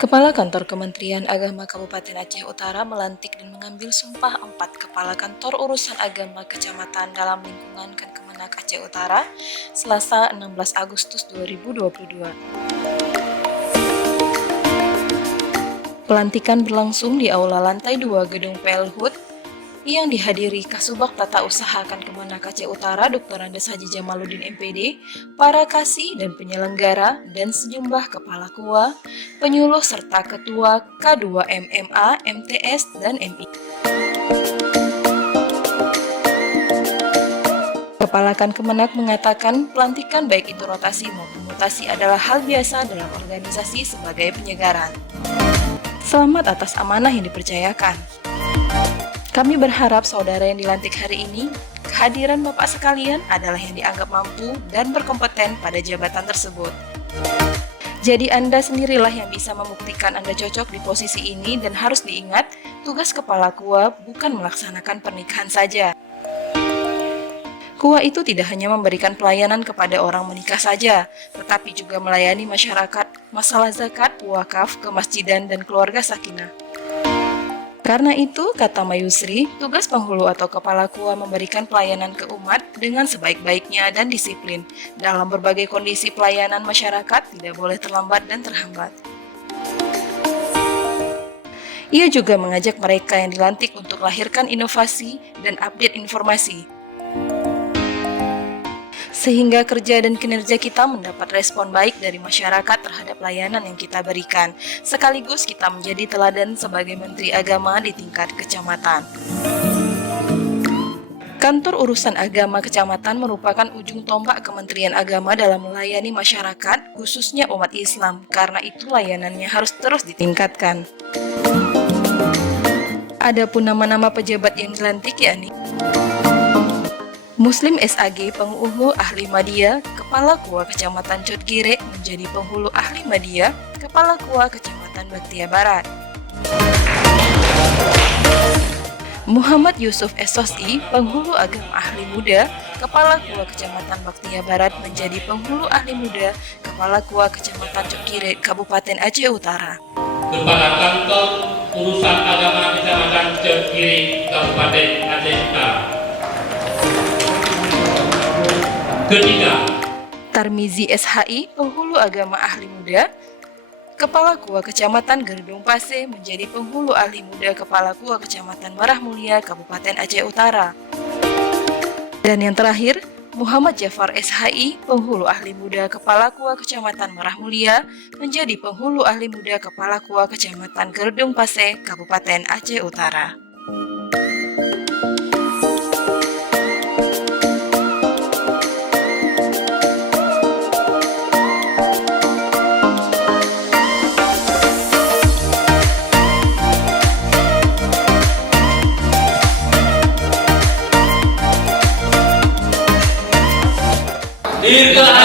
Kepala Kantor Kementerian Agama Kabupaten Aceh Utara melantik dan mengambil sumpah 4 Kepala Kantor Urusan Agama Kecamatan dalam lingkungan Kemenak Aceh Utara, Selasa 16 Agustus 2022. Pelantikan berlangsung di Aula Lantai 2 Gedung PLHUD yang dihadiri Kasubag Tata Usaha Kemenak Aceh Utara Dr. Andes Haji Jamaluddin MPD, para kasih dan penyelenggara, dan sejumlah kepala KUA, penyuluh serta ketua K2 MMA, MTS, dan MI. Kepala Kemenak mengatakan pelantikan baik itu rotasi maupun mutasi adalah hal biasa dalam organisasi sebagai penyegaran. Selamat atas amanah yang dipercayakan. Kami berharap saudara yang dilantik hari ini, kehadiran Bapak sekalian adalah yang dianggap mampu dan berkompeten pada jabatan tersebut. Jadi Anda sendirilah yang bisa membuktikan Anda cocok di posisi ini, dan harus diingat, tugas Kepala KUA bukan melaksanakan pernikahan saja. KUA itu tidak hanya memberikan pelayanan kepada orang menikah saja, tetapi juga melayani masyarakat, masalah zakat, wakaf, kemasjidan, dan keluarga sakinah. Karena itu, kata Mayusri, tugas penghulu atau kepala KUA memberikan pelayanan ke umat dengan sebaik-baiknya dan disiplin. Dalam berbagai kondisi pelayanan masyarakat tidak boleh terlambat dan terhambat. Ia juga mengajak mereka yang dilantik untuk lahirkan inovasi dan update informasi, sehingga kerja dan kinerja kita mendapat respon baik dari masyarakat terhadap layanan yang kita berikan. Sekaligus kita menjadi teladan sebagai Menteri Agama di tingkat kecamatan. Kantor Urusan Agama Kecamatan merupakan ujung tombak Kementerian Agama dalam melayani masyarakat, khususnya umat Islam. Karena itu layanannya harus terus ditingkatkan. Adapun nama-nama pejabat yang dilantik yakni Muslim SAG Penghulu Ahli Madya, Kepala KUA Kecamatan Cotgire menjadi Penghulu Ahli Madya, Kepala KUA Kecamatan Baktia Barat. Muhammad Yusuf SOSI, Penghulu Agama Ahli Muda, Kepala KUA Kecamatan Baktia Barat menjadi Penghulu Ahli Muda, Kepala KUA Kecamatan Cotgire, Kabupaten Aceh Utara. Kepala Kantor Urusan Agama Kecamatan Cotgire, Kabupaten Aceh Utara. Ketiga, Tarmizi SHI, Penghulu Agama Ahli Muda, Kepala KUA Kecamatan Gerdung Pase menjadi Penghulu Ahli Muda, Kepala KUA Kecamatan Marah Mulia, Kabupaten Aceh Utara. Dan yang terakhir, Muhammad Jafar SHI, Penghulu Ahli Muda, Kepala KUA Kecamatan Marah Mulia menjadi Penghulu Ahli Muda, Kepala KUA Kecamatan Gerdung Pase, Kabupaten Aceh Utara. dirgahayu